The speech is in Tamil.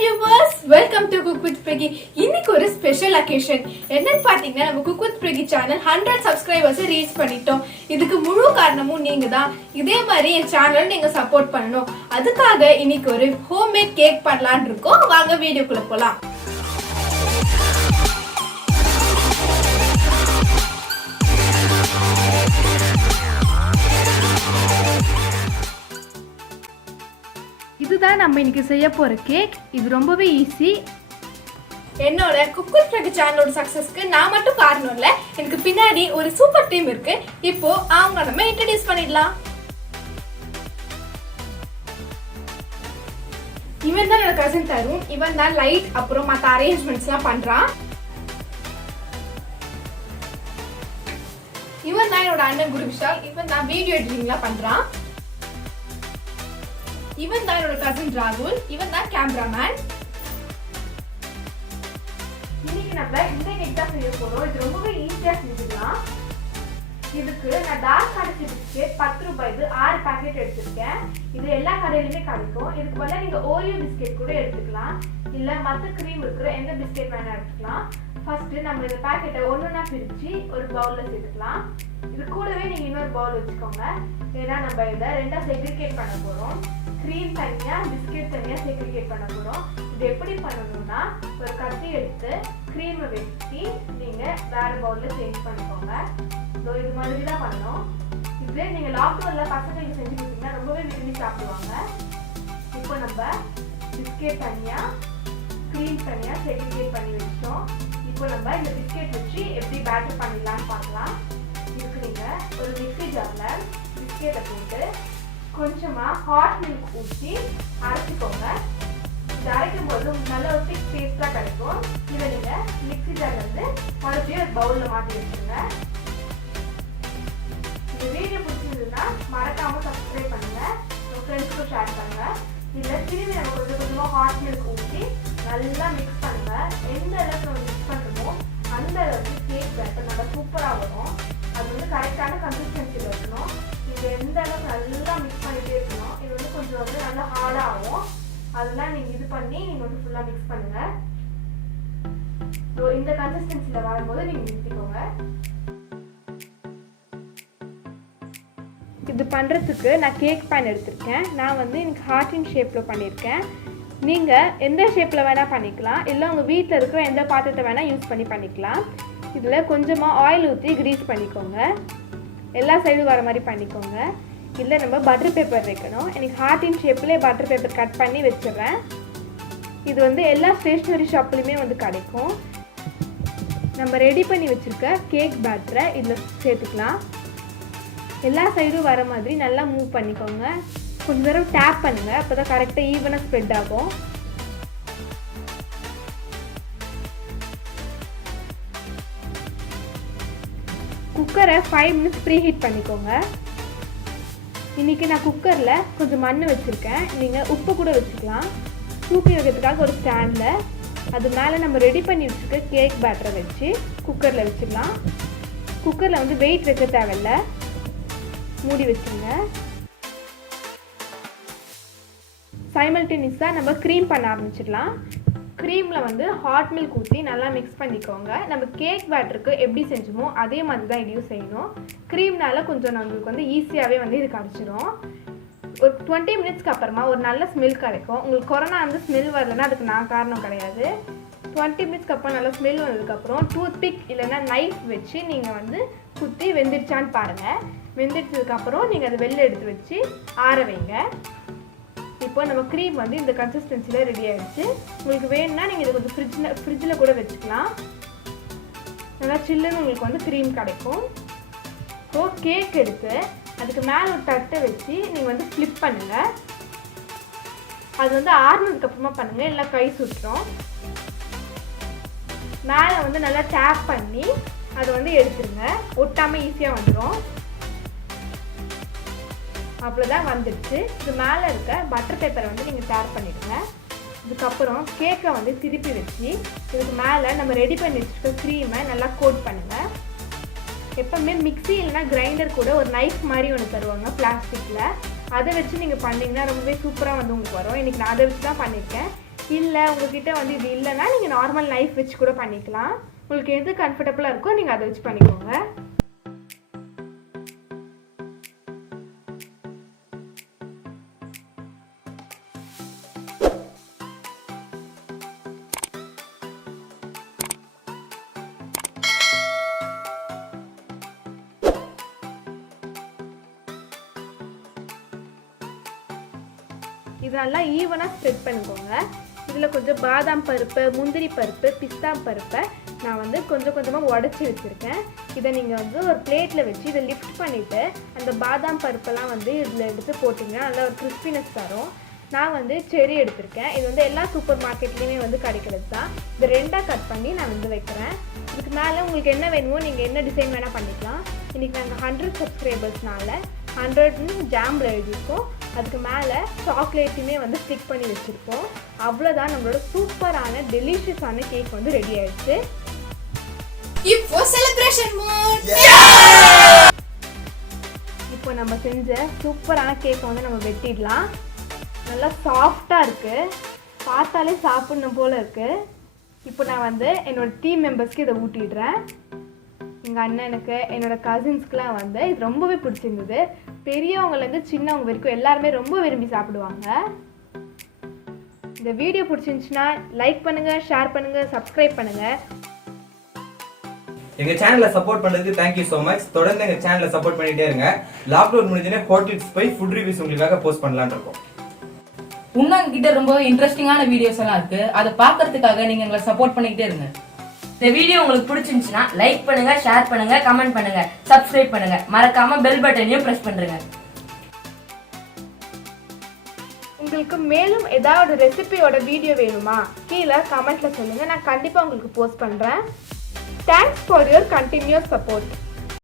viewers, welcome to Cookuwithpragi. இன்னைக்கு ஒரு ஸ்பெஷல் அகேஷன். என்னன்னு பாத்தீங்கன்னா நம்ம Cookuwithpragi சேனல் 100 சப்ஸ்கிரைபர்ஸ் ரீச் பண்ணிட்டோம். இதுக்கு முழு காரணமும் நீங்க தான். இதே மாதிரி என் சேனலை நீங்க சப்போர்ட் பண்ணணும். அதுக்காக இன்னைக்கு ஒரு ஹோம்மேட் கேக் பண்ணலாம்னு இருக்கோம். வாங்க வீடியோக்குள்ள போலாம். இதுதான் நம்ம இன்னைக்கு செய்ய போற கேக். இது ரொம்பவே ஈஸி. என்னோட Cookuwithpragi சேனலோட சக்சஸ்க்கு நான் மட்டும் காரணம் இல்ல, எனக்கு பின்னாடி ஒரு சூப்பர் டீம் இருக்கு. இப்போ அவங்க நம்ம இன்ட்ரோடியூஸ் பண்ணிடலாம். இவன் தான் என்னோட கசின் தருண். இவன் தான் லைட் அப்புறம் மற்ற அரேஞ்ச்மெண்ட்ஸ்லாம் பண்றான். இவன் தான் என்னோட அண்ணன் குரு விஷால். இவன் தான் வீடியோ எடிட்டிங்லாம் பண்றான். இவன் தான் என்னோட கசின் ராகுல். இவன் தான் கேமராமேன். இன்னைக்கு நம்ம இந்த கேக் தான் செய்ய போறோம். இது ரொம்பவே ஈஸியா செஞ்சுக்கலாம். இதுக்கு நான் டார்க் கடைசி பிஸ்கெட் 10 ரூபாய்க்கு 6 பாக்கெட் எடுத்திருக்கேன். இது எல்லா கடையிலுமே கிடைக்கும். இதுக்கு பதிலாக நீங்க ஓரியோ பிஸ்கெட் கூட எடுத்துக்கலாம், இல்ல மற்ற கிரீம் இருக்கிற எந்த பிஸ்கெட் வேணா எடுத்துக்கலாம். ஃபர்ஸ்ட் நம்ம இந்த பாக்கெட்டை ஒன்னொன்னா பிரிச்சு ஒரு பவுல்ல சேர்த்துக்கலாம். இது கூடவே நீங்க இன்னொரு பவுல் வச்சுக்கோங்க, ஏன்னா நம்ம இதை ரெண்டா செக்ரிகேட் பண்ண போறோம். கிரீம் தனியா பிஸ்கெட் தனியா செக்ரிகேட் பண்ண போறோம். இது எப்படி பண்ணணும்னா, ஒரு கத்தி எடுத்து கிரீமை வெட்டி நீங்க வேற பவுல்ல சேஞ்ச் பண்ணிக்கோங்க. இது மாதிரி தான் பண்ணணும். இது நீங்க லாக்டவுன்ல பசங்களுக்கு செஞ்சு கொடுத்தீங்கன்னா ரொம்பவே விரும்பி சாப்பிடுவாங்க. இப்போ நம்ம பிஸ்கெட் தனியா கிரீம் தனியா செக்ரிகேட் பண்ணி வச்சோம். இப்போ நம்ம இந்த பிஸ்கெட் வச்சு எப்படி பேட்டர் பண்ணிடலாம்னு பார்க்கலாம். இதுக்கு நீங்க ஒரு மிக்ஸி ஜார்ல பிஸ்கெட்டை போட்டு கொஞ்சமா ஹாட் மில்க் ஊற்றி அரைச்சிக்கோங்க. இது அரைக்கும் போது நல்ல ஒரு திக் பேஸ்டா கிடைக்கும். இதை நீங்க மிக்ஸி ஜார்ல இருந்து மறுபடியும் ஒரு பவுல்ல மாற்றி வச்சுருங்க. இந்த வீடியோ பிடிச்சிருந்ததுன்னா மறக்காம சப்ஸ்கிரைப் பண்ணுங்க, உங்க ஃப்ரெண்ட்ஸ்க்கும் ஷேர் பண்ணுங்க. இதுல திரும்பி நம்ம கொஞ்சம் கொஞ்சமா ஹாட் மில்க் ஊற்றி நல்லா மிக்ஸ் பண்ணுங்க. எந்த அளவுக்கு நம்ம மிக்ஸ் பண்றோமோ அந்த அளவுக்கு கேக் பேட்டர் நல்லா சூப்பரா வரும். அது வந்து கரெக்டான கன்சிஸ்டன்சியில் இருக்கணும். நீங்க எந்த அளவுக்கு நல்லா மிக்ஸ் பண்ணிட்டே இருக்கணும். இது வந்து கொஞ்சம் வந்து நல்லா ஹார்டா ஆகும். அதெல்லாம் நீங்க இது பண்ணி நீங்க வந்து ஃபுல்லா மிக்ஸ் பண்ணுங்க. இந்த கன்சிஸ்டன்சில வரும்போது நீங்க நிறுத்திக்கோங்க. இது பண்ணுறதுக்கு நான் கேக் பேன் எடுத்திருக்கேன். நான் வந்து எனக்கு ஹார்ட்டின் ஷேப்பில் பண்ணியிருக்கேன். நீங்கள் எந்த ஷேப்பில் வேணால் பண்ணிக்கலாம், இல்லை உங்கள் வீட்டில் இருக்கிற எந்த பாத்திரத்தை வேணால் யூஸ் பண்ணிக்கலாம். இதில் கொஞ்சமாக ஆயில் ஊற்றி க்ரீஸ் பண்ணிக்கோங்க. எல்லா சைடும் வர மாதிரி பண்ணிக்கோங்க. இல்லை நம்ம பட்டர் பேப்பர் வைக்கணும். எனக்கு ஹார்ட்டின் ஷேப்லேயே பட்டர் பேப்பர் கட் பண்ணி வச்சிடுறேன். இது வந்து எல்லா ஸ்டேஷ்னரி ஷாப்லேயுமே வந்து கிடைக்கும். நம்ம ரெடி பண்ணி வச்சுருக்க கேக் பேட்டரை இதில் சேர்த்துக்கலாம். எல்லா சைடும் வர மாதிரி நல்லா மூவ் பண்ணிக்கோங்க. கொஞ்சம் நேரம் டேப் பண்ணுங்கள், அப்போ தான் கரெக்டாக ஈவனாக ஸ்ப்ரெட் ஆகும். குக்கரை 5 மினிட்ஸ் ப்ரீ ஹீட் பண்ணிக்கோங்க. இன்றைக்கி நான் குக்கரில் கொஞ்சம் மண் வச்சுருக்கேன். நீங்கள் உப்பு கூட வச்சுக்கலாம். தூக்கி வைக்கிறதுக்காக ஒரு ஸ்டாண்டில் அது மேலே நம்ம ரெடி பண்ணி வச்சுருக்க கேக் பேட்டரை வச்சு குக்கரில் வச்சிடலாம். குக்கரில் வந்து வெயிட் வைக்க தேவையில்லை, மூடி வச்சுருங்க. சைமல்டேனியஸாக நம்ம க்ரீம் பண்ண ஆரம்பிச்சிடலாம். க்ரீமில் வந்து ஹாட் மில்க் ஊற்றி நல்லா மிக்ஸ் பண்ணிக்கோங்க. நம்ம கேக் பேட்டருக்கு எப்படி செஞ்சோமோ அதே மாதிரி தான் இதையும் செய்யணும். க்ரீம்னால கொஞ்சம் நம்மளுக்கு வந்து ஈஸியாகவே வந்து இது கிடச்சிடும். ஒரு 20 மினிட்ஸ்க்கு அப்புறமா ஒரு நல்ல ஸ்மெல் கிடைக்கும். உங்களுக்கு கொரோனா வந்து ஸ்மெல் வரலன்னா அதுக்கு நான் காரணம் கிடையாது. 20 மினிட்ஸ்க்கு அப்புறம் நல்லா ஸ்மெல் வந்ததுக்கப்புறம் டூத் பிக் இல்லைன்னா நைஃப் வச்சு நீங்கள் வந்து குத்தி வெந்துடுச்சான்னு பாருங்கள். வெந்துடுச்சதுக்கப்புறம் நீங்கள் அதை வெளில எடுத்து வச்சு ஆற வைங்க. இப்போ நம்ம க்ரீம் வந்து இந்த கன்சிஸ்டன்சியில் ரெடி ஆகிடுச்சு. உங்களுக்கு வேணும்னா நீங்கள் இதை கொஞ்சம் ஃப்ரிட்ஜில் கூட வச்சுக்கலாம். நல்லா சில்லுன்னு உங்களுக்கு வந்து க்ரீம் கிடைக்கும். ஸோ கேக் எடுத்து அதுக்கு மேலே ஒரு தட்டை வச்சு நீங்கள் வந்து ஃப்ளிப் பண்ணுங்கள். அது வந்து ஆறுனதுக்கப்புறமா பண்ணுங்கள், இல்லை கை சுட்டுரும். மேலே வந்து நல்லா டேப் பண்ணி அதை வந்து எடுத்துருங்க. ஒட்டாமல் ஈஸியாக வந்துடும். அவ்வளோதான் வந்துடுச்சு. இது மேலே இருக்க பட்டர் பேப்பரை வந்து நீங்கள் டேப் பண்ணிவிடுங்க. இதுக்கப்புறம் கேக்கை வந்து திருப்பி வச்சு இதுக்கு மேலே நம்ம ரெடி பண்ணி வச்சுருக்க க்ரீமை நல்லா கோட் பண்ணுங்கள். எப்போவுமே மிக்ஸி இல்லைனா கிரைண்டர் கூட ஒரு நைஃப் மாதிரி ஒன்று தருவாங்க பிளாஸ்டிக்கில். அதை வச்சு நீங்கள் பண்ணிங்கன்னா ரொம்பவே சூப்பராக வந்து உங்களுக்கு வரும். இன்றைக்கி நான் அதை வச்சு தான் பண்ணியிருக்கேன். இல்லை உங்ககிட்ட வந்து இது இல்லைன்னா நீங்கள் நார்மல் நைஃப் வச்சு கூட பண்ணிக்கலாம். உங்களுக்கு எது கம்ஃபர்டபுளாக இருக்கோ நீங்கள் அதை வச்சு பண்ணிக்கோங்க. இது நல்லா ஈவனாக ஸ்ப்ரெட் பண்ணிக்கோங்க. இதில் கொஞ்சம் பாதாம் பருப்பு, முந்திரி பருப்பு, பிஸ்தா பருப்பை நான் வந்து கொஞ்சம் கொஞ்சமாக உடச்சி வச்சுருக்கேன். இதை நீங்கள் வந்து ஒரு பிளேட்டில் வச்சு இதை லிஃப்ட் பண்ணிவிட்டு அந்த பாதாம் பருப்பெல்லாம் வந்து இதில் எடுத்து போட்டிங்கன்னா நல்லா ஒரு கிறிஸ்பினஸ் தரும். நான் வந்து செரி எடுத்திருக்கேன். இது வந்து எல்லா சூப்பர் மார்க்கெட்லேயுமே வந்து கிடைக்கிறது தான். இது 2ஆக கட் பண்ணி நான் வந்து வைக்கிறேன். இதுக்கு மேலே உங்களுக்கு என்ன வேணுமோ நீங்கள் என்ன டிசைன் வேணால் பண்ணிக்கலாம். இன்றைக்கி நாங்கள் 100 சப்ஸ்கிரைபர்ஸ்னால 100ன்னு ஜாம்பில் எழுதியிருக்கோம். அதுக்கு மேலே சாக்லேட்டுமே வந்து ஸ்டிக் பண்ணி வச்சுருக்கோம். அவ்வளோதான், நம்மளோட சூப்பரான டெலிஷியஸான கேக் வந்து ரெடி ஆயிடுச்சு. இப்போ செலிப்ரேஷன் மோட். இப்போ நம்ம செஞ்ச சூப்பரான கேக்கை வந்து நம்ம வெட்டிடலாம். நல்லா சாஃப்டாக இருக்குது, பார்த்தாலே சாப்பிடணும் போல் இருக்குது. இப்போ நான் வந்து என்னோடய டீம் மெம்பர்ஸ்க்கு இதை ஊட்டிடுறேன். எங்கள் அண்ணனுக்கு, என்னோடய கசின்ஸ்க்குலாம் வந்து இது ரொம்பவே பிடிச்சிருந்தது. பெரியவங்கலேருந்து சின்னவங்க வரைக்கும் எல்லாருமே ரொம்ப விரும்பி சாப்பிடுவாங்க. இந்த வீடியோ பிடிச்சிருந்துச்சுன்னா லைக் பண்ணுங்கள், ஷேர் பண்ணுங்கள், சப்ஸ்கிரைப் பண்ணுங்கள். எங்க சேனலை சப்போர்ட் பண்ணதுக்கு தேங்க்யூ ஸோ மச். தொடர்ந்து எங்க சேனலை சப்போர்ட் பண்ணிட்டே இருங்க. லாக்டவுன் முடிஞ்சோடனே ஹோட்டல்ஸ் போய் ஃபுட் ரிவ்யூஸ் உங்களுக்காக போஸ்ட் பண்ணலாம்னு இருக்கோம். இன்னும் கிட்ட ரொம்ப இன்ட்ரெஸ்டிங்கான வீடியோஸ் எல்லாம் இருக்கு. அதை பார்க்கறதுக்காக நீங்க எங்களை சப்போர்ட் பண்ணிக்கிட்டே இருங்க. இந்த வீடியோ உங்களுக்கு பிடிச்சிருந்துச்சுன்னா லைக் பண்ணுங்க, ஷேர் பண்ணுங்க, கமெண்ட் பண்ணுங்க, சப்ஸ்கிரைப் பண்ணுங்க. மறக்காம பெல் பட்டனையும் பிரஸ் பண்ணுங்க. உங்களுக்கு மேலும் ஏதாவது ரெசிபியோட வீடியோ வேணுமா கீழே கமெண்ட்ல சொல்லுங்க. நான் கண்டிப்பா உங்களுக்கு போஸ்ட் பண்றேன். Thanks for your continuous support.